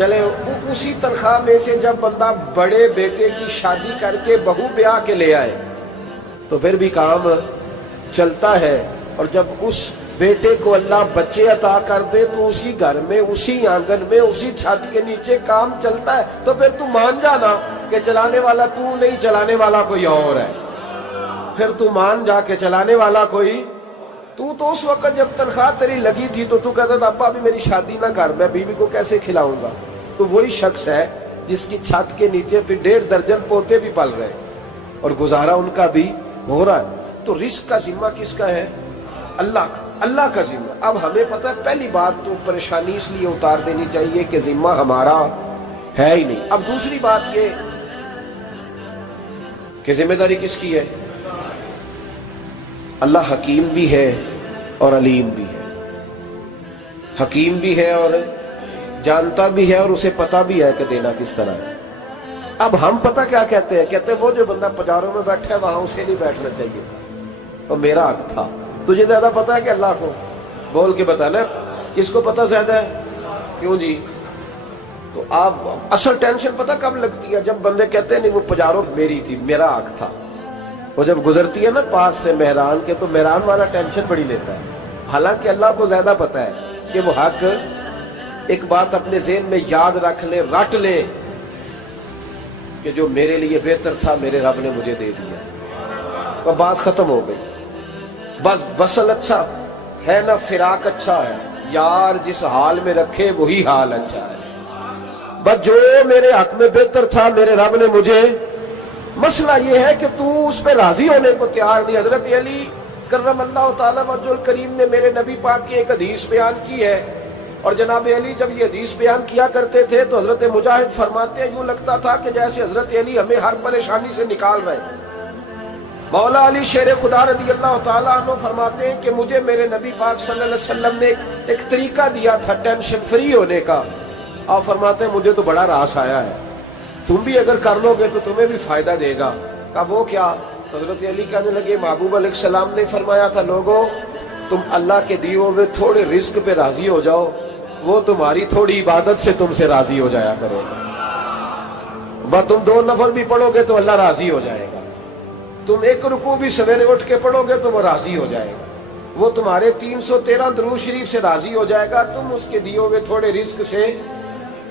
چلے اسی تنخواہ میں سے جب بندہ بڑے بیٹے کی شادی کر کے بہو بیاہ کے لے آئے تو پھر بھی کام چلتا ہے، اور جب اس بیٹے کو اللہ بچے عطا کر دے تو اسی گھر میں، اسی آنگن میں، اسی چھت کے نیچے کام چلتا ہے۔ تو پھر تو مان جانا کہ چلانے والا تو نہیں، چلانے والا کوئی اور ہے۔ پھر تو مان جا کے چلانے والا کوئی تو اس وقت جب تنخواہ تیری لگی تھی تو کہتا تھا ابا ابھی میری شادی نہ کر، میں بیوی کو کیسے کھلاؤں گا؟ تو وہی شخص ہے جس کی چھت کے نیچے پھر 1.5 درجن پوتے بھی پل رہے اور گزارا ان کا بھی ہو رہا ہے۔ تو رزق کا ذمہ کس کا ہے؟ اللہ کا ذمہ۔ اب ہمیں پتہ ہے پہلی بات تو پریشانی اس لیے اتار دینی چاہیے کہ ذمہ ہمارا ہے ہی نہیں۔ اب دوسری بات یہ کہ ذمہ داری کس کی ہے؟ اللہ حکیم بھی ہے اور علیم بھی ہے، حکیم بھی ہے اور جانتا بھی ہے اور اسے پتہ بھی ہے کہ دینا کس طرح ہے۔ اب ہم پتہ کیا کہتے ہیں؟ کہتے ہیں وہ جو بندہ پجاروں میں بیٹھا ہے وہاں اسے نہیں بیٹھنا چاہیے اور میرا حق تھا۔ تجھے زیادہ پتہ ہے کہ اللہ کو؟ بول کے بتانا کس کو پتہ زیادہ ہے؟ کیوں جی؟ تو آپ اصل ٹینشن پتہ کب لگتی ہے؟ جب بندے کہتے ہیں نہیں وہ پجاروں میری تھی، میرا حق تھا۔ وہ جب گزرتی ہے نا پاس سے مہران کے تو مہران والا ٹینشن بڑی لیتا ہے، حالانکہ اللہ کو زیادہ پتہ ہے کہ وہ حق۔ ایک بات اپنے ذہن میں یاد رکھ لیں، رٹ لیں کہ جو میرے لیے بہتر تھا میرے رب نے مجھے دے دیا، اور بات ختم ہو گئی۔ بس وصل اچھا ہے نہ فراق اچھا ہے، یار جس حال میں رکھے وہی حال اچھا ہے۔ بس جو میرے حق میں بہتر تھا میرے رب نے مجھے، مسئلہ یہ ہے کہ تو اس پہ راضی ہونے کو تیار نہیں۔ حضرت علی کرم اللہ تعالیٰ وجہ الکریم نے میرے نبی پاک کی ایک حدیث بیان کی ہے، اور جناب علی جب یہ حدیث بیان کیا کرتے تھے تو حضرت مجاہد فرماتے ہیں یوں لگتا تھا کہ جیسے حضرت علی ہمیں ہر پریشانی سے نکال رہے ہیں۔ مولا علی شیر خدا رضی اللہ تعالیٰ عنہ فرماتے ہیں کہ مجھے میرے نبی پاک صلی اللہ علیہ وسلم نے ایک طریقہ دیا تھا ٹینشن فری ہونے کا۔ آپ فرماتے ہیں مجھے تو بڑا راس آیا ہے، تم بھی اگر کر لو گے تو تمہیں بھی فائدہ دے گا۔ کہا وہ کیا؟ حضرت علی کہنے لگے محبوب علیہ السلام نے فرمایا تھا لوگوں تم اللہ کے دیے ہوئے تھوڑے رزق پہ راضی ہو جاؤ، وہ تمہاری تھوڑی عبادت سے تم سے راضی ہو جایا کرو گا۔ بس تم 2 نفل بھی پڑھو گے تو اللہ راضی ہو جائے گا، تم 1 رکوع بھی سویرے اٹھ کے پڑھو گے تو وہ راضی ہو جائے گا، وہ تمہارے 313 درود شریف سے راضی ہو جائے گا، تم اس کے دیے ہوئے تھوڑے رزق سے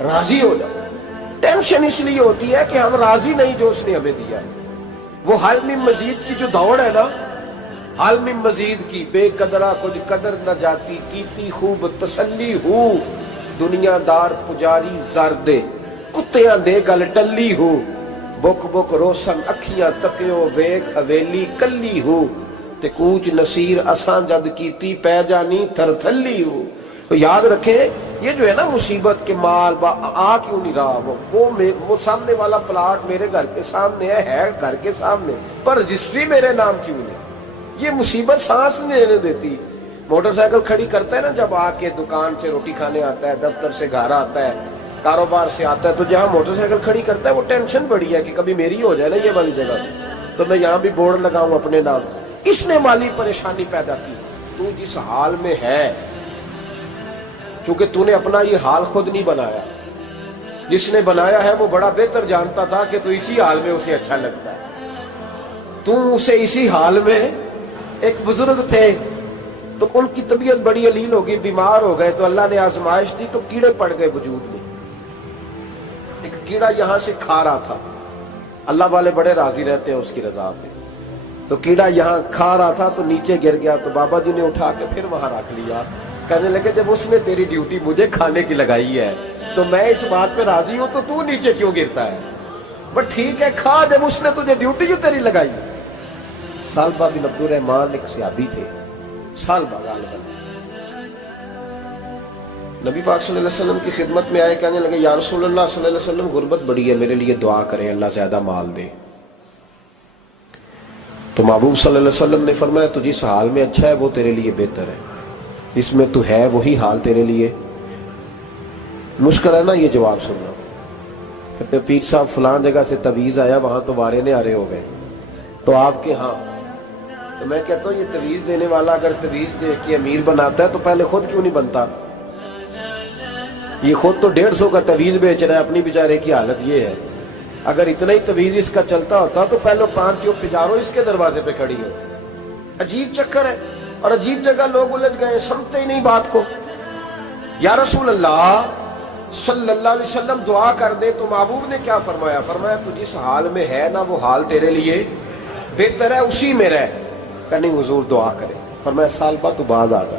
راضی ہو جاؤ۔ ٹینشن اس لیے ہوتی ہے کہ ہم راضی نہیں جو اس نے ہمیں دیا ہے۔ وہ حال میں مزید کی جو دوڑ ہے نا، حال میں مزید کی، بے قدرہ کچھ قدر نہ جاتی، کیتی خوب تسلی ہو، دنیا دار پجاری زردے، کتیاں دے گل ٹلی ہو، بک بک روشن اکھیاں تکیو ویک حویلی کلی ہو، تے کوچ نصیر اساں جد کیتی پہ جانی تھر تھلی ہو۔ تو یاد رکھیں یہ جو ہے نا مصیبت کے مال آ کیوں نہیں رہا، وہ سامنے والا پلاٹ میرے گھر کے سامنے ہے گھر کے سامنے، پر رجسٹری میرے نام کیوں نہیں؟ یہ مصیبت سانس نہیں لینے دیتی۔ موٹر سائیکل کھڑی کرتا ہے نا جب آ کے دکان سے روٹی کھانے آتا ہے، دفتر سے گھر آتا ہے، کاروبار سے آتا ہے، تو جہاں موٹر سائیکل کھڑی کرتا ہے وہ ٹینشن بڑی ہے کہ کبھی میری ہو جائے نا یہ والی جگہ تو میں یہاں بھی بورڈ لگاؤں اپنے نام۔ اس نے مالی پریشانی پیدا کی۔ تو جس حال میں ہے، کیونکہ تو نے اپنا یہ حال خود نہیں بنایا، جس نے بنایا ہے وہ بڑا بہتر جانتا تھا کہ تو اسی حال میں اسے اچھا لگتا ہے۔ تو اسے اسی حال میں، ایک بزرگ تھے تو ان کی طبیعت بڑی علیل ہو گئی، بیمار ہو گئے، تو اللہ نے آزمائش دی تو کیڑے پڑ گئے وجود میں۔ ایک کیڑا یہاں سے کھا رہا تھا، اللہ والے بڑے راضی رہتے ہیں اس کی رضا پہ، تو کیڑا یہاں کھا رہا تھا تو نیچے گر گیا، تو بابا جی نے اٹھا کے پھر وہاں رکھ لیا، کہنے لگے جب اس نے تیری ڈیوٹی مجھے کھانے کی لگائی ہے تو میں اس بات پہ راضی ہوں تو نیچے کیوں گرتا ہے؟ بس ٹھیک ہے کھا، جب اس نے تجھے ڈیوٹی جو تیری لگائی۔ سالبہ بن عبد الرحمن ایک صحابی تھے، سالبہ غالباً نبی پاک صلی اللہ علیہ وسلم کی خدمت میں آئے، کہنے لگے یا رسول اللہ صلی اللہ علیہ وسلم غربت بڑی ہے، میرے لیے دعا کریں اللہ زیادہ مال دے۔ تو محبوب صلی اللہ علیہ وسلم نے فرمایا تو جس حال میں اچھا ہے وہ تیرے لیے بہتر ہے، اس میں تو ہے وہی حال تیرے لیے۔ مشکل ہے نا یہ جواب سننا۔ کہتے پیر صاحب فلان جگہ سے تویز آیا، وہاں تو وارے نے آرے ہو گئے، تو آپ کے ہاں؟ تو میں کہتا ہوں یہ تویز دینے والا اگر تویز دے کے امیر بناتا ہے تو پہلے خود کیوں نہیں بنتا؟ یہ خود تو 150 کا تویز بیچ رہا ہے، اپنی بیچارے کی حالت یہ ہے۔ اگر اتنا ہی تویز اس کا چلتا ہوتا تو پہلے 5 جو پجارو اس کے دروازے پہ کھڑی ہو۔ عجیب چکر ہے اور عجیب جگہ لوگ الجھ گئے، سمجھتے ہی نہیں بات کو۔ یا رسول اللہ صلی اللہ علیہ وسلم دعا کر دے تو محبوب نے کیا فرمایا؟ فرمایا تو جس حال میں ہے نا وہ حال تیرے لیے بہتر ہے، اسی میں رہ۔ کہ نہیں حضور دعا کرے۔ فرمایا سال بعد تو باز آ جا۔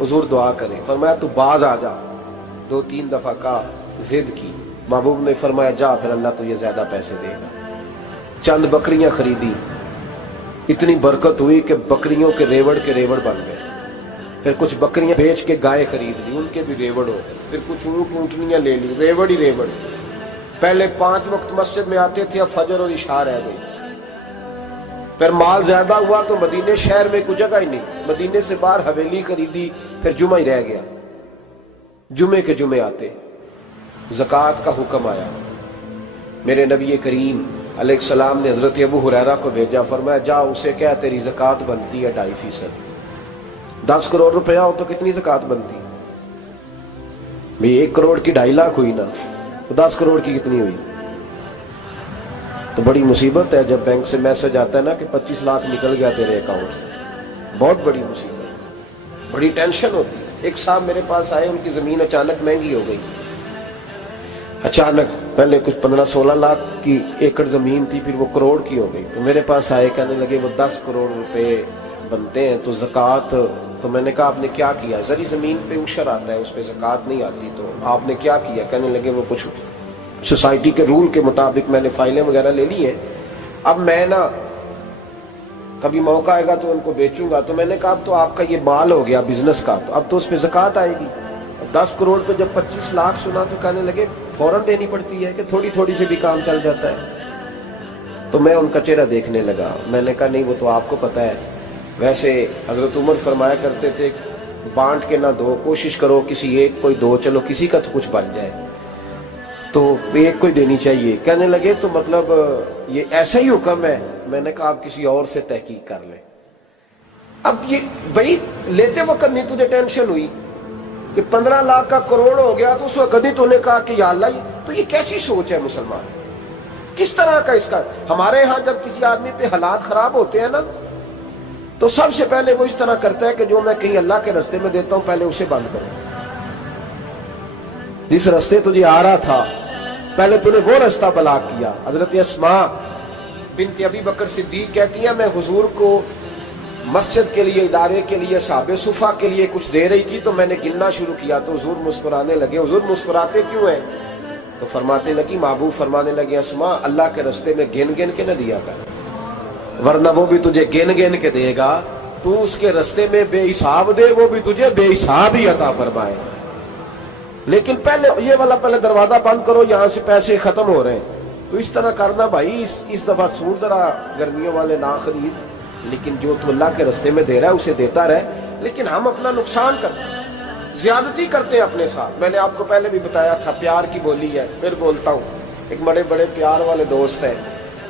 حضور دعا کرے۔ فرمایا تو باز آ جا۔ 2-3 دفعہ کا ضد کی، محبوب نے فرمایا جا پھر اللہ تجھے زیادہ پیسے دے گا۔ چند بکریاں خریدی، اتنی برکت ہوئی کہ بکریوں کے ریوڑ بن گئے۔ پھر کچھ بکریاں بیچ کے گائے خرید لی، ان کے بھی ریوڑ ہو۔ پھر کچھ اونٹ اونٹنیاں لے لی، ریوڑ ہی ریوڑ۔ پہلے 5 وقت مسجد میں آتے تھے، اب فجر اور عشاء رہ گئی۔ پھر مال زیادہ ہوا تو مدینے شہر میں کوئی جگہ ہی نہیں، مدینے سے باہر حویلی خریدی، پھر جمعہ ہی رہ گیا۔ جمعے کے جمعے آتے، زکوٰۃ کا حکم آیا۔ میرے نبی کریم علیہ السلام نے حضرت ابو ہریرہ کو بھیجا، فرمایا جا اسے کہہ تیری زکوٰۃ بنتی ہے 2.5%۔ 10 کروڑ روپیہ ہو تو کتنی زکوٰۃ بنتی؟ بھئی 1 کروڑ کی 2.5 لاکھ ہوئی نا، تو 10 کروڑ کی کتنی ہوئی؟ تو بڑی مصیبت ہے جب بینک سے میسج آتا ہے نا کہ 25 لاکھ نکل گیا تیرے اکاؤنٹ سے، بہت بڑی مصیبت، بڑی ٹینشن ہوتی ہے۔ ایک صاحب میرے پاس آئے، ان کی زمین اچانک مہنگی ہو گئی، اچانک پہلے کچھ 15-16 لاکھ کی ایکڑ زمین تھی، پھر وہ کروڑ کی ہو گئی۔ تو میرے پاس آئے، کہنے لگے وہ 10 کروڑ روپے بنتے ہیں تو زکوٰۃ، تو میں نے کہا آپ نے کیا کیا؟ زری زمین پہ عشر آتا ہے، اس پہ زکوٰۃ نہیں آتی، تو آپ نے کیا کیا؟ کہنے لگے وہ کچھ سوسائٹی کے رول کے مطابق میں نے فائلیں وغیرہ لے لی ہیں، اب میں نا کبھی موقع آئے گا تو ان کو بیچوں گا۔ تو میں نے کہا اب تو آپ کا یہ مال ہو گیا بزنس کا، تو اب تو اس پہ زکوٰۃ آئے گی۔ 10 کروڑ پہ جب 25 لاکھ سنا تو کہنے لگے فوراً دینی پڑتی ہے کہ تھوڑی تھوڑی سے بھی کام چل جاتا ہے؟ تو میں ان کا چہرہ دیکھنے لگا، میں نے کہا نہیں وہ تو آپ کو پتہ ہے، ویسے حضرت عمر فرمایا کرتے تھے بانٹ کے نہ دو، کوشش کرو کسی ایک کو ہی دو، چلو کسی کا تو کچھ بن جائے، تو ایک کو ہی دینی چاہیے۔ کہنے لگے تو مطلب یہ ایسا ہی حکم ہے؟ میں نے کہا آپ کسی اور سے تحقیق کر لیں۔ اب یہ بھائی لیتے وقت نہیں تجھے ٹینشن ہوئی کہ 15 لاکھ کا کروڑ ہو گیا، تو اس وقت کبھی تو نے کہا کہ یا اللہ تو یہ کیسی سوچ ہے مسلمان، کس طرح کا اس کا؟ ہمارے ہاں جب کسی آدمی پہ حالات خراب ہوتے ہیں نا تو سب سے پہلے وہ اس طرح کرتا ہے کہ جو میں کہیں اللہ کے رستے میں دیتا ہوں پہلے اسے بند کروں۔ جس رستے تجھے آ رہا تھا پہلے تو نے وہ رستہ بلاک کیا۔ حضرت اسماء بنت ابی بکر صدیق کہتی ہیں میں حضور کو مسجد کے لیے، ادارے کے لیے، صحابہ صفہ کے لیے کچھ دے رہی تھی، تو میں نے گننا شروع کیا تو حضور مسکرانے لگے۔ حضور مسکراتے کیوں ہیں؟ تو فرمانے لگی، محبوب فرمانے لگے اسماء اللہ کے رستے میں گن گن کے نہ دیا کر، ورنہ وہ بھی تجھے گن گن کے دے گا، تو اس کے رستے میں بے حساب دے، وہ بھی تجھے بے حساب ہی عطا فرمائے۔ لیکن پہلے یہ والا پہلے دروازہ بند کرو، یہاں سے پیسے ختم ہو رہے ہیں، تو اس طرح کرنا بھائی۔ اس دفعہ سوٹ ذرا گرمیوں والے نہ خرید، لیکن جو تو اللہ کے رستے میں دے رہا ہے اسے دیتا رہے، لیکن ہم اپنا نقصان کرتے ہیں، زیادتی کرتے ہیں اپنے ساتھ۔ میں نے آپ کو پہلے بھی بتایا تھا پیار کی بولی ہے، پھر بولتا ہوں۔ ایک بڑے بڑے پیار والے دوست ہیں،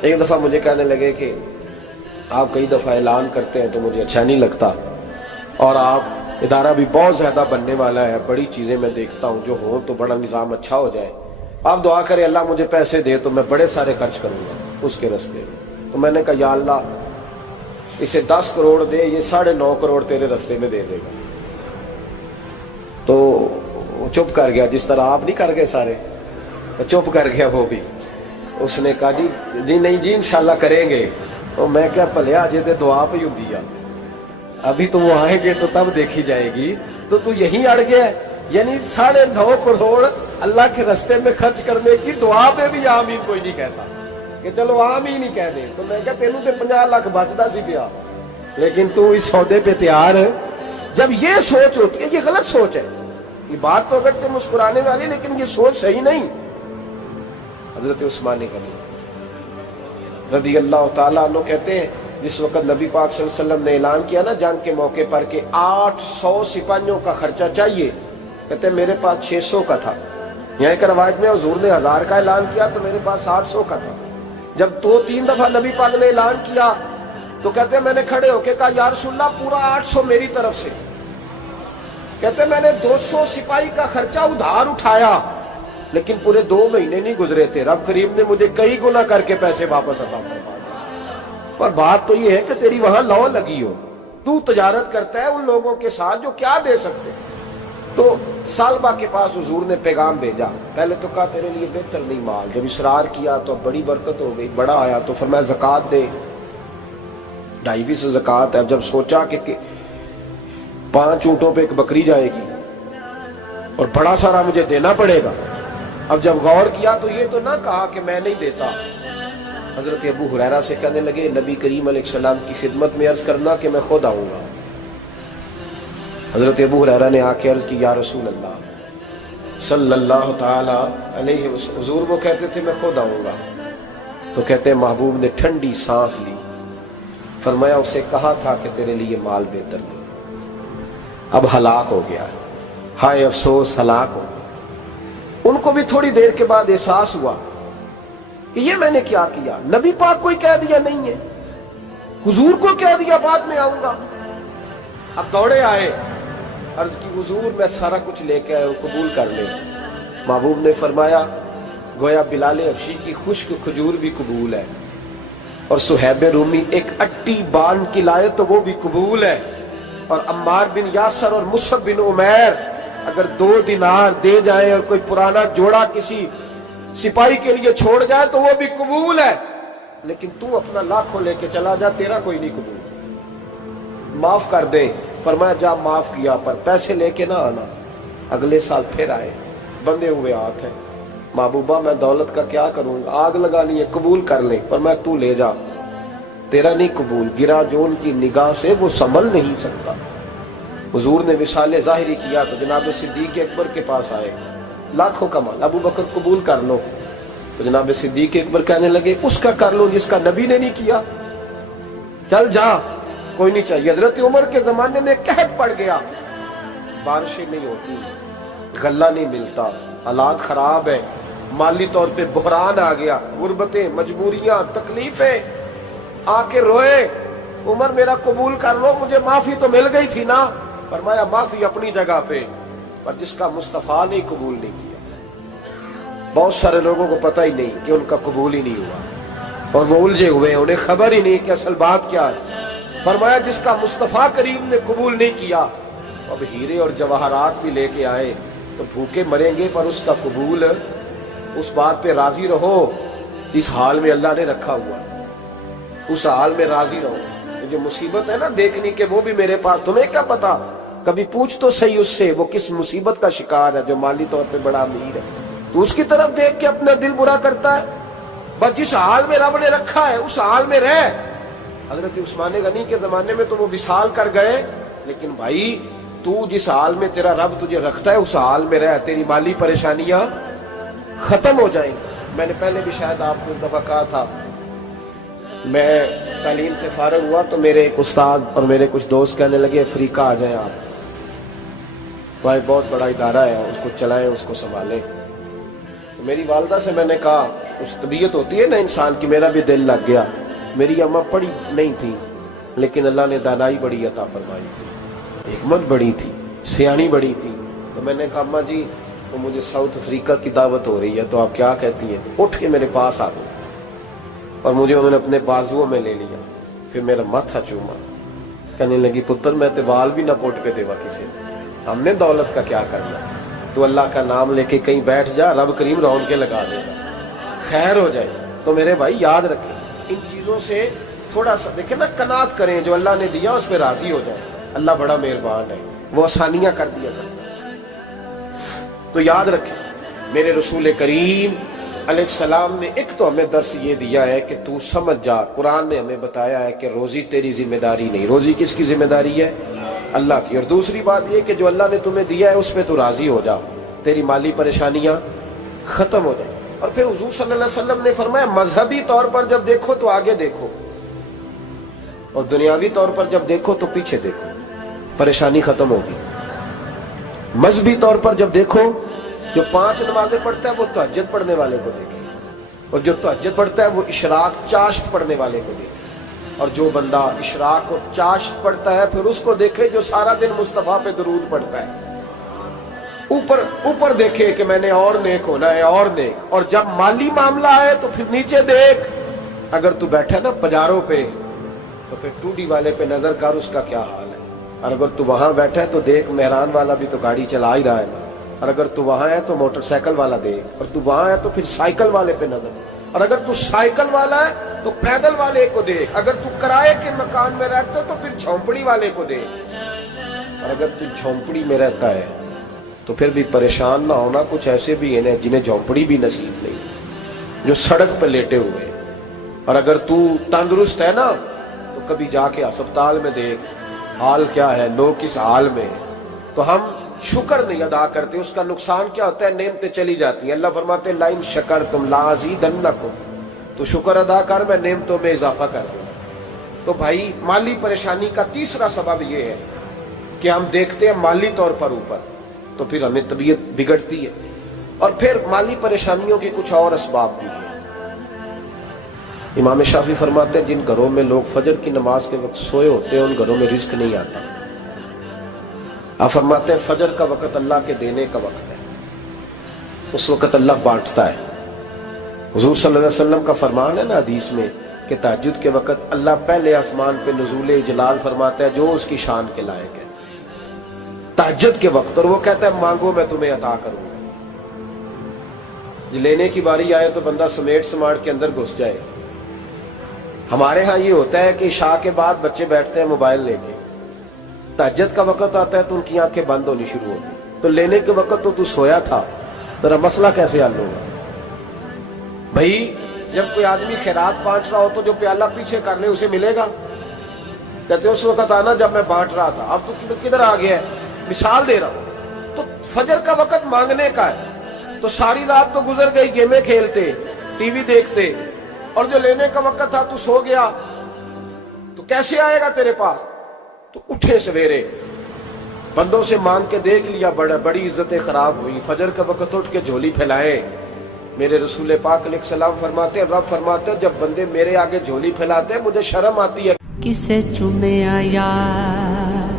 ایک دفعہ مجھے کہنے لگے کہ آپ کئی دفعہ اعلان کرتے ہیں تو مجھے اچھا نہیں لگتا، اور آپ ادارہ بھی بہت زیادہ بننے والا ہے، بڑی چیزیں میں دیکھتا ہوں جو ہوں تو بڑا نظام اچھا ہو جائے، آپ دعا کریں اللہ مجھے پیسے دے تو میں بڑے سارے خرچ کروں گا اس کے رستے میں۔ تو میں نے کہا یا اللہ اسے 10 کروڑ دے، یہ 9.5 کروڑ تیرے رستے میں دے دے گا۔ تو چپ کر گیا، جس طرح آپ نہیں کر گئے سارے، چپ کر گیا وہ بھی۔ اس نے کہا جی نہیں جی انشاءاللہ کریں گے۔ تو میں کیا پلیا جی دعا پہ ہوں دیا، ابھی تو وہ آئیں گے تو تب دیکھی جائے گی، تو یہیں اڑ گیا ہے۔ یعنی 9.5 کروڑ اللہ کے رستے میں خرچ کرنے کی دعا پہ بھی آمین کوئی نہیں کہتا کہ چلو آمین ہی کہہ دیں۔ تو میں کہا تینوں تے 50 لاکھ بچتا سی پیا، لیکن تو اس سودے پہ تیار ہے۔ جب یہ سوچ ہوتی ہے، یہ غلط سوچ ہے، یہ بات تو اگر تے مسکرانے والی، لیکن یہ سوچ صحیح نہیں۔ حضرت عثمان غنی رضی اللہ تعالیٰ عنہ کہتے ہیں جس وقت نبی پاک صلی اللہ علیہ وسلم نے اعلان کیا نا جنگ کے موقع پر کہ 800 سپاہیوں کا خرچہ چاہیے، کہتے ہیں میرے پاس 600 کا تھا۔ یہاں ایک روایت میں حضور نے 1000 کا اعلان کیا تو میرے پاس 800 کا تھا۔ جب 2-3 دفعہ نبی پاک نے اعلان کیا تو کہتے ہیں میں نے کھڑے ہو کے کہا یا رسول اللہ پورا 800 میری طرف سے۔ کہتے میں نے 200 سپاہی کا خرچہ ادھار اٹھایا لیکن پورے 2 مہینے نہیں گزرے تھے، رب کریم نے مجھے کئی گنا کر کے پیسے واپس عطا فرما دیے۔ پر بات تو یہ ہے کہ تیری وہاں لو لگی ہو، تو تجارت کرتا ہے ان لوگوں کے ساتھ جو کیا دے سکتے۔ تو سالبہ کے پاس حضور نے پیغام بھیجا، پہلے تو کہا تیرے لیے بہتر نہیں مال، جب اصرار کیا تو اب بڑی برکت ہو گئی، بڑا آیا تو فرمایا زکوٰۃ دے، 2.5% زکوٰۃ ہے۔ اب جب سوچا کہ 5 اونٹوں پہ ایک بکری جائے گی اور بڑا سارا مجھے دینا پڑے گا، اب جب غور کیا تو یہ تو نہ کہا کہ میں نہیں دیتا۔ حضرت ابو ہریرہ سے کہنے لگے نبی کریم علیہ السلام کی خدمت میں عرض کرنا کہ میں خود آؤں گا۔ حضرت ابو ہریرہ نے آ کے عرض کی یا رسول اللہ صلی اللہ تعالی علیہ وسلم، حضور وہ کہتے تھے میں خود آؤں گا، تو کہتے ہیں محبوب نے ٹھنڈی سانس لی، فرمایا اسے کہا تھا کہ تیرے لیے مال بہتر نہیں، اب ہلاک ہو گیا، ہائے افسوس ہلاک ہو گیا۔ ان کو بھی تھوڑی دیر کے بعد احساس ہوا کہ یہ میں نے کیا کیا، نبی پاک کو ہی کہہ دیا نہیں ہے، حضور کو کہہ دیا بعد میں آؤں گا۔ اب دوڑے آئے، عرض کی حضور میں سارا کچھ لے کے آئے ہوں، قبول کر لیں۔ محبوب نے فرمایا گویا بلال حبشی کی خشک کھجور بھی قبول ہے، اور صہیب رومی ایک اٹی باندھ کی لائے تو وہ بھی قبول ہے، اور عمار بن یاسر اور مصعب بن عمیر اگر 2 دینار دے جائیں اور کوئی پرانا جوڑا کسی سپاہی کے لیے چھوڑ جائے تو وہ بھی قبول ہے، لیکن تو اپنا لاکھوں لے کے چلا جا، تیرا کوئی نہیں قبول، معاف کر دیں۔ فرمایا جا معاف کیا، پر پیسے لے کے نہ آنا۔ اگلے سال پھر آئے، بندے ہوئے ہاتھ ہیں، محبوبہ میں دولت کا کیا کروں گا، آگ لگانی ہے، قبول کر لیں۔ فرمایا تو لے جا، تیرا نہیں قبول، گرا جو ان کی نگاہ سے وہ سنبھل نہیں سکتا۔ حضور نے وصال ظاہری کیا تو جناب صدیق اکبر کے پاس آئے، لاکھوں کا مال، ابو بکر قبول کر لو، تو جناب صدیق اکبر کہنے لگے اس کا کر لو جس کا نبی نے نہیں کیا، چل جا کوئی نہیں چاہیے۔ حضرت عمر کے زمانے میں قحط پڑ گیا، بارشیں نہیں ہوتی، غلہ نہیں ملتا، حالات خراب ہے، مالی طور پہ بحران آ گیا، غربتیں، مجبوریاں، تکلیفیں، آ کے روئے، عمر میرا قبول کر لو، مجھے معافی تو مل گئی تھی نا۔ فرمایا معافی اپنی جگہ پہ، پر جس کا مصطفیٰ نے قبول نہیں کیا۔ بہت سارے لوگوں کو پتہ ہی نہیں کہ ان کا قبول ہی نہیں ہوا، اور وہ الجھے ہوئے، انہیں خبر ہی نہیں کہ اصل بات کیا ہے۔ فرمایا جس کا مصطفیٰ کریم نے قبول نہیں کیا، اب ہیرے اور جواہرات بھی لے کے آئے تو بھوکے مریں گے، پر اس کا قبول، اس بات پہ راضی رہو، اس حال میں اللہ نے رکھا ہوا، اس حال میں راضی رہو۔ یہ جو مصیبت ہے نا دیکھنی کہ وہ بھی میرے پاس، تمہیں کیا پتا، کبھی پوچھ تو صحیح اس سے وہ کس مصیبت کا شکار ہے، جو مالی طور پہ بڑا امیر ہے، تو اس کی طرف دیکھ کے اپنا دل برا کرتا ہے۔ بس جس حال میں رب نے رکھا ہے اس حال میں رہ۔ حضرت عثمان غنی کے زمانے میں تو وہ وصال کر گئے، لیکن بھائی تو جس حال میں تیرا رب تجھے رکھتا ہے اس حال میں رہ، تیری مالی پریشانیاں ختم ہو جائیں۔ میں نے پہلے بھی شاید آپ کو ایک دفعہ کہا تھا، میں تعلیم سے فارغ ہوا تو میرے ایک استاد اور میرے کچھ دوست کہنے لگے افریقہ آ جائیں آپ، وہاں بہت بڑا ادارہ ہے، اس کو چلائیں، اس کو سنبھالیں۔ میری والدہ سے میں نے کہا، اس طبیعت ہوتی ہے نا انسان کی، میرا بھی دل لگ گیا۔ میری اماں پڑھی نہیں تھی لیکن اللہ نے دانائی بڑی عطا فرمائی تھی، حکمت بڑی تھی، سیانی بڑی تھی۔ تو میں نے کہا اماں جی وہ مجھے ساؤتھ افریقہ کی دعوت ہو رہی ہے تو آپ کیا کہتی ہیں؟ تو اٹھ کے میرے پاس آ گئی اور مجھے انہوں نے اپنے بازوؤں میں لے لیا، پھر میرا ماتھا چوما، کہنے لگی پتر میں تے وال بھی نہ پوٹ کے دیوا کسی نے، ہم نے دولت کا کیا کرنا، تو اللہ کا نام لے کے کہیں بیٹھ جا، رب کریم رون کے لگا دے گا، خیر ہو جائے۔ تو میرے بھائی یاد رکھیں ان چیزوں سے تھوڑا سا دیکھیں نا، قناعت کریں، جو اللہ نے دیا اس پہ راضی ہو جائے، اللہ بڑا مہربان ہے، وہ آسانیاں کر دیا کرتا ہے۔ تو یاد رکھیں میرے رسول کریم علیہ السلام نے ایک تو ہمیں درس یہ دیا ہے کہ تو سمجھ جا، قرآن نے ہمیں بتایا ہے کہ روزی تیری ذمہ داری نہیں، روزی کس کی ذمہ داری ہے؟ اللہ کی۔ اور دوسری بات یہ کہ جو اللہ نے تمہیں دیا ہے اس پہ تو راضی ہو جا، تیری مالی پریشانیاں ختم ہو جائیں۔ اور پھر حضور صلی اللہ علیہ وسلم نے فرمایا مذہبی طور پر جب دیکھو تو آگے دیکھو، اور دنیاوی طور پر جب دیکھو تو پیچھے دیکھو، پریشانی ختم ہوگی۔ مذہبی طور پر جب دیکھو، جو 5 نمازیں پڑھتا ہے وہ تہجد پڑھنے والے کو دیکھے، اور جو تہجد پڑھتا ہے وہ اشراق چاشت پڑھنے والے کو دیکھے، اور جو بندہ اشراق اور چاشت پڑھتا ہے پھر اس کو دیکھے جو سارا دن مصطفیٰ پہ درود پڑھتا ہے۔ اوپر اوپر دیکھے کہ میں نے اور نیک ہونا ہے اور نیک، اور جب مالی معاملہ ہے تو پھر نیچے دیکھ. اگر تو بیٹھا نا پجاروں پہ تو پھر ٹوڈی والے پہ نظر کر اس کا کیا حال ہے، اور اگر تو وہاں بیٹھا ہے تو دیکھ مہران والا بھی تو گاڑی چلا ہی رہا ہے نا، اور اگر تو وہاں ہے تو موٹر سائیکل والا دیکھ، اور تو وہاں ہے تو پھر سائیکل والے پہ نظر، اور اگر تو سائیکل والا ہے تو پیدل والے کو دیکھ، اگر تو کرائے کے مکان میں رہتا تو پھر جھونپڑی والے کو دیکھ، اور اگر تو جھونپڑی میں رہتا ہے تو پھر بھی پریشان نہ ہونا. کچھ ایسے بھی ہیں جنہیں جھونپڑی بھی نصیب نہیں، جو سڑک پہ لیٹے ہوئے. اور اگر تو تندرست ہے نا تو کبھی جا کے ہسپتال میں دیکھ حال کیا ہے، لوگ کس حال میں. تو ہم شکر نہیں ادا کرتے، اس کا نقصان کیا ہوتا ہے، نعمتیں چلی جاتی ہیں. اللہ فرماتے ہیں لئن شکرتم لازیدنکم، تو شکر ادا کر میں نعمتوں میں اضافہ کر دوں. تو بھائی مالی پریشانی کا تیسرا سبب یہ ہے کہ ہم دیکھتے ہیں مالی طور پر اوپر، تو پھر ہمیں طبیعت بگڑتی ہے. اور پھر مالی پریشانیوں کے کچھ اور اسباب بھی ہیں. امام شافعی فرماتے ہیں جن گھروں میں لوگ فجر کی نماز کے وقت سوئے ہوتے ہیں ان گھروں میں رزق نہیں آتا. آپ فرماتے ہیں فجر کا وقت اللہ کے دینے کا وقت ہے، اس وقت اللہ بانٹتا ہے. حضور صلی اللہ علیہ وسلم کا فرمان ہے نا حدیث میں کہ تہجد کے وقت اللہ پہلے آسمان پہ نزول جلال فرماتا ہے جو اس کی شان کے لائق ہے تہجد کے وقت، اور وہ کہتا ہے مانگو میں تمہیں عطا کروں گا. لینے کی باری آئے تو بندہ سمیٹ سماٹ کے اندر گھس جائے. ہمارے ہاں یہ ہوتا ہے کہ عشاء کے بعد بچے بیٹھتے ہیں موبائل لے کے، تہجد کا وقت آتا ہے تو ان کی آنکھیں بند ہونی شروع ہوتی، تو لینے کے وقت تو سویا تھا، ذرا مسئلہ کیسے حل ہوگا بھائی؟ جب کوئی آدمی خیرات بانٹ رہا ہو تو جو پیالہ پیچھے کر لے اسے ملے گا؟ کہتے اس وقت آنا جب میں بانٹ رہا تھا، اب تو کدھر آ گیا ہے؟ مثال دے رہا ہوں. تو فجر کا وقت مانگنے کا ہے، تو ساری رات تو گزر گئی گیمیں کھیلتے، ٹی وی دیکھتے، اور جو لینے کا وقت تھا تو سو گیا، تو کیسے آئے گا تیرے پاس؟ تو اٹھے سویرے بندوں سے مانگ کے دیکھ لیا، بڑی عزتیں خراب ہوئی. فجر کا وقت اٹھ کے جھولی پھیلائے. میرے رسول پاک علیہ السلام فرماتے ہیں، رب فرماتے ہیں جب بندے میرے آگے جھولی پھیلاتے ہیں مجھے شرم آتی ہے. کسے چومے یار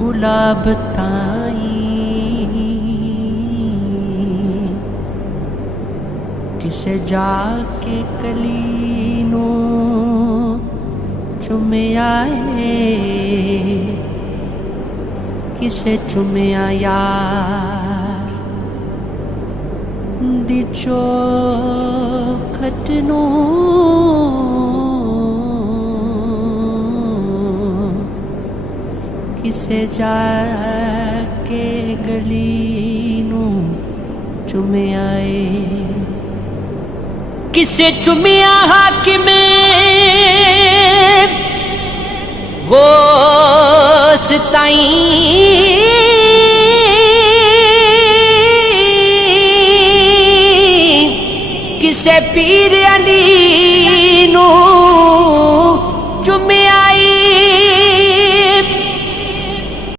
گلاب تائیں، کسے جا کے کلی نو چومیا ہے، کسے چومیا یار دی چوکھٹ نو، کسے جا کے گلی نو چومیا ہے، کسے چومیا حاکم وہ ستائیں،